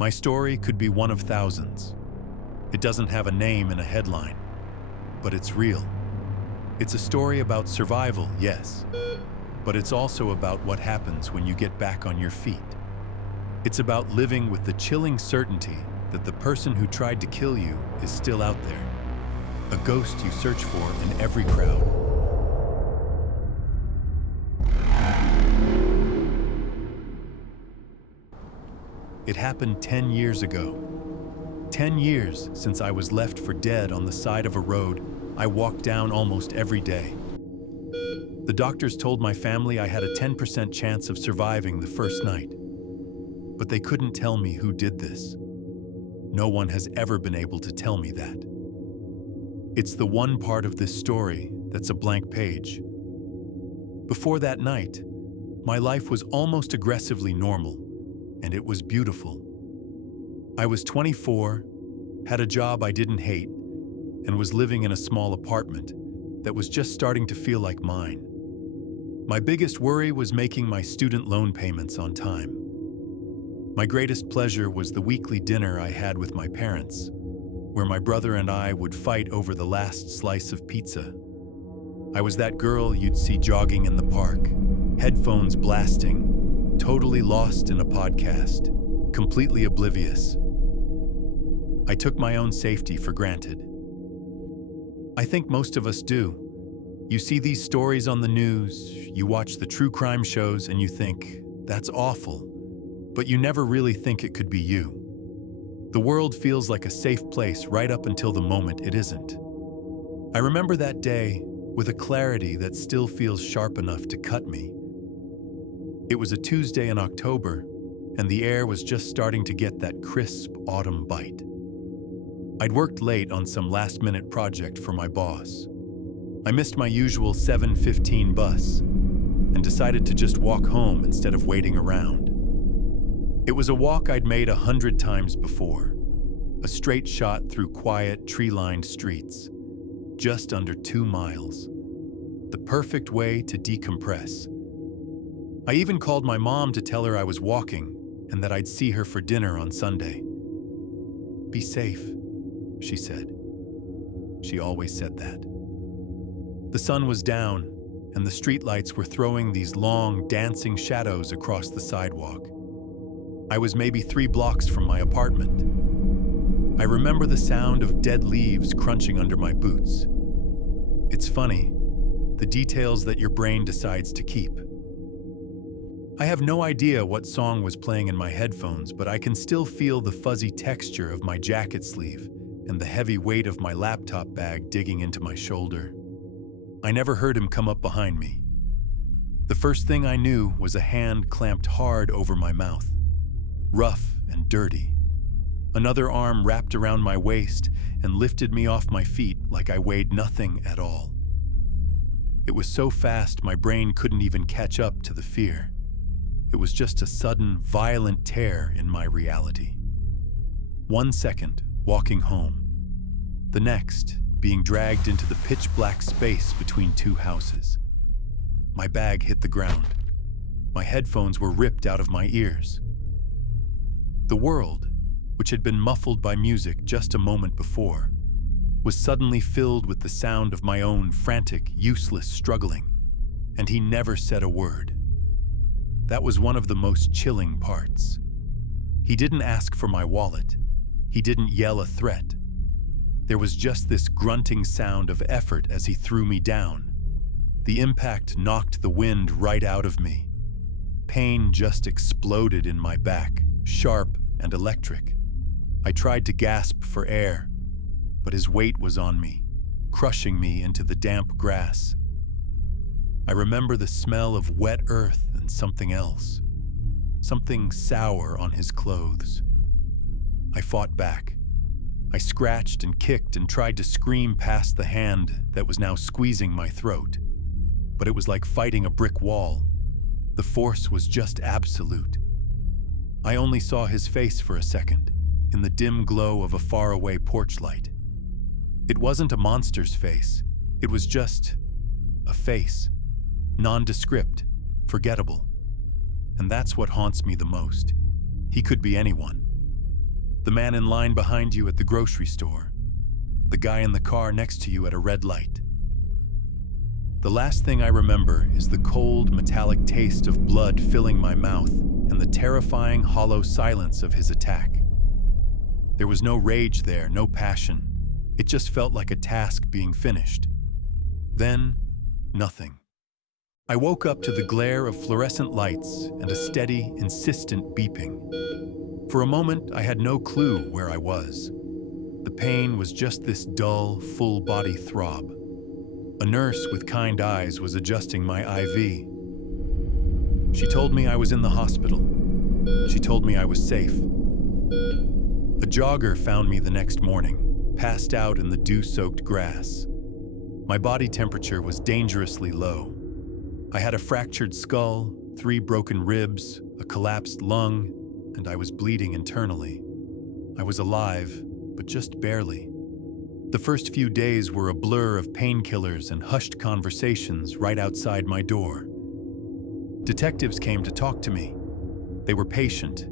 My story could be one of thousands. It doesn't have a name in a headline, but it's real. It's a story about survival, yes, but it's also about what happens when you get back on your feet. It's about living with the chilling certainty that the person who tried to kill you is still out there, a ghost you search for in every crowd. It happened 10 years ago. 10 years since I was left for dead on the side of a road I walked down almost every day. The doctors told my family I had a 10% chance of surviving the first night, but they couldn't tell me who did this. No one has ever been able to tell me that. It's the one part of this story that's a blank page. Before that night, my life was almost aggressively normal, and it was beautiful. I was 24, had a job I didn't hate, and was living in a small apartment that was just starting to feel like mine. My biggest worry was making my student loan payments on time. My greatest pleasure was the weekly dinner I had with my parents, where my brother and I would fight over the last slice of pizza. I was that girl you'd see jogging in the park, headphones blasting, totally lost in a podcast, completely oblivious. I took my own safety for granted. I think most of us do. You see these stories on the news, you watch the true crime shows, and you think, that's awful. But you never really think it could be you. The world feels like a safe place right up until the moment it isn't. I remember that day with a clarity that still feels sharp enough to cut me. It was a Tuesday in October, and the air was just starting to get that crisp autumn bite. I'd worked late on some last-minute project for my boss. I missed my usual 7:15 bus and decided to just walk home instead of waiting around. It was a walk I'd made 100 times before, a straight shot through quiet, tree-lined streets, just under 2 miles. The perfect way to decompress. I even called my mom to tell her I was walking and that I'd see her for dinner on Sunday. "Be safe," she said. She always said that. The sun was down, and the streetlights were throwing these long, dancing shadows across the sidewalk. I was maybe 3 blocks from my apartment. I remember the sound of dead leaves crunching under my boots. It's funny, the details that your brain decides to keep. I have no idea what song was playing in my headphones, but I can still feel the fuzzy texture of my jacket sleeve and the heavy weight of my laptop bag digging into my shoulder. I never heard him come up behind me. The first thing I knew was a hand clamped hard over my mouth, rough and dirty. Another arm wrapped around my waist and lifted me off my feet like I weighed nothing at all. It was so fast my brain couldn't even catch up to the fear. It was just a sudden, violent tear in my reality. 1 second, walking home. The next, being dragged into the pitch-black space between 2 houses. My bag hit the ground. My headphones were ripped out of my ears. The world, which had been muffled by music just a moment before, was suddenly filled with the sound of my own frantic, useless struggling, and he never said a word. That was one of the most chilling parts. He didn't ask for my wallet. He didn't yell a threat. There was just this grunting sound of effort as he threw me down. The impact knocked the wind right out of me. Pain just exploded in my back, sharp and electric. I tried to gasp for air, but his weight was on me, crushing me into the damp grass. I remember the smell of wet earth and something else, something sour on his clothes. I fought back. I scratched and kicked and tried to scream past the hand that was now squeezing my throat, but it was like fighting a brick wall. The force was just absolute. I only saw his face for a second, in the dim glow of a faraway porch light. It wasn't a monster's face. It was just a face, nondescript, forgettable. And that's what haunts me the most. He could be anyone. The man in line behind you at the grocery store. The guy in the car next to you at a red light. The last thing I remember is the cold, metallic taste of blood filling my mouth and the terrifying, hollow silence of his attack. There was no rage there, no passion. It just felt like a task being finished. Then, nothing. I woke up to the glare of fluorescent lights and a steady, insistent beeping. For a moment, I had no clue where I was. The pain was just this dull, full-body throb. A nurse with kind eyes was adjusting my IV. She told me I was in the hospital. She told me I was safe. A jogger found me the next morning, passed out in the dew-soaked grass. My body temperature was dangerously low. I had a fractured skull, 3 broken ribs, a collapsed lung, and I was bleeding internally. I was alive, but just barely. The first few days were a blur of painkillers and hushed conversations right outside my door. Detectives came to talk to me. They were patient.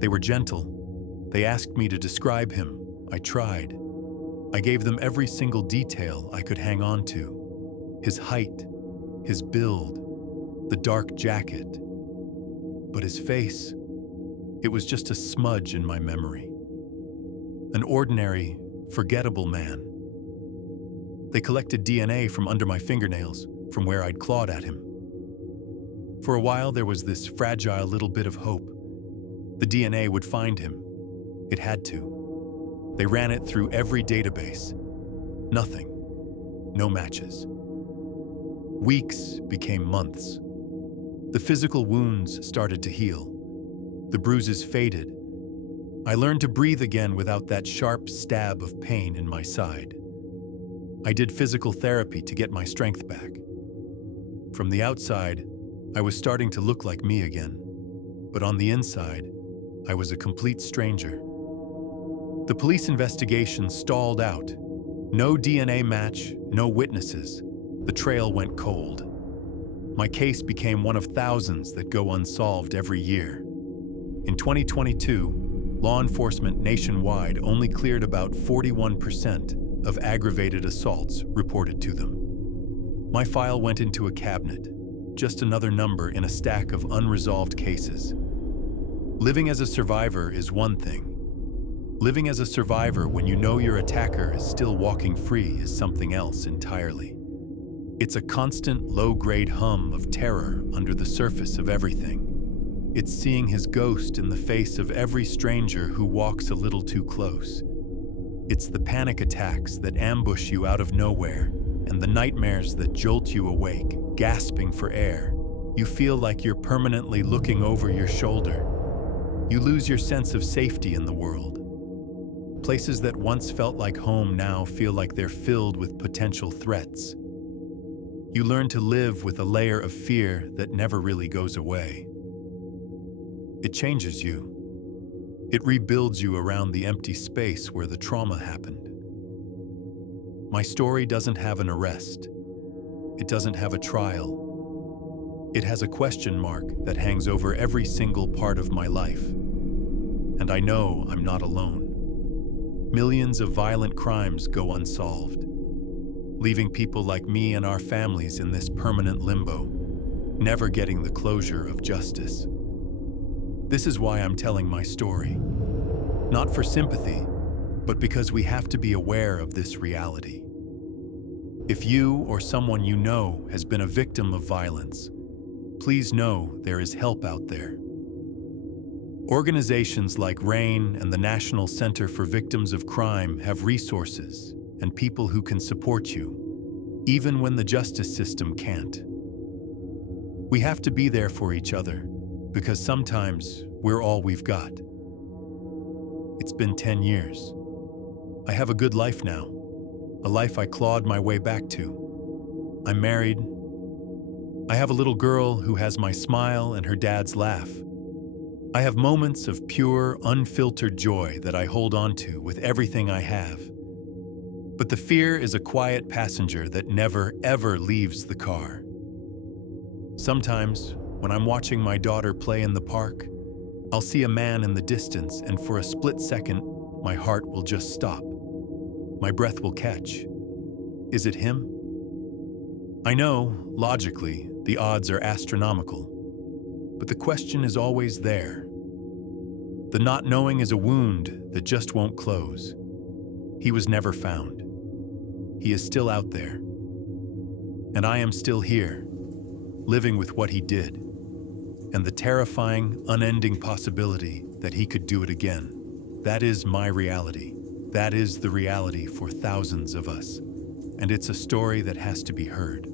They were gentle. They asked me to describe him. I tried. I gave them every single detail I could hang on to. His height, his build, the dark jacket. But his face, it was just a smudge in my memory. An ordinary, forgettable man. They collected DNA from under my fingernails, from where I'd clawed at him. For a while, there was this fragile little bit of hope. The DNA would find him. It had to. They ran it through every database. Nothing. No matches. Weeks became months. The physical wounds started to heal. The bruises faded. I learned to breathe again without that sharp stab of pain in my side. I did physical therapy to get my strength back. From the outside, I was starting to look like me again. But on the inside, I was a complete stranger. The police investigation stalled out. No DNA match, no witnesses. The trail went cold. My case became one of thousands that go unsolved every year. In 2022, law enforcement nationwide only cleared about 41% of aggravated assaults reported to them. My file went into a cabinet, just another number in a stack of unresolved cases. Living as a survivor is one thing. Living as a survivor when you know your attacker is still walking free is something else entirely. It's a constant low-grade hum of terror under the surface of everything. It's seeing his ghost in the face of every stranger who walks a little too close. It's the panic attacks that ambush you out of nowhere and the nightmares that jolt you awake, gasping for air. You feel like you're permanently looking over your shoulder. You lose your sense of safety in the world. Places that once felt like home now feel like they're filled with potential threats. You learn to live with a layer of fear that never really goes away. It changes you. It rebuilds you around the empty space where the trauma happened. My story doesn't have an arrest. It doesn't have a trial. It has a question mark that hangs over every single part of my life. And I know I'm not alone. Millions of violent crimes go unsolved, leaving people like me and our families in this permanent limbo, never getting the closure of justice. This is why I'm telling my story. Not for sympathy, but because we have to be aware of this reality. If you or someone you know has been a victim of violence, please know there is help out there. Organizations like RAIN and the National Center for Victims of Crime have resources and people who can support you, even when the justice system can't. We have to be there for each other, because sometimes we're all we've got. It's been 10 years. I have a good life now, a life I clawed my way back to. I'm married. I have a little girl who has my smile and her dad's laugh. I have moments of pure, unfiltered joy that I hold on to with everything I have. But the fear is a quiet passenger that never, ever leaves the car. Sometimes, when I'm watching my daughter play in the park, I'll see a man in the distance, and for a split second, my heart will just stop. My breath will catch. Is it him? I know, logically, the odds are astronomical. But the question is always there. The not knowing is a wound that just won't close. He was never found. He is still out there. And I am still here, living with what he did, and the terrifying, unending possibility that he could do it again. That is my reality. That is the reality for thousands of us. And it's a story that has to be heard.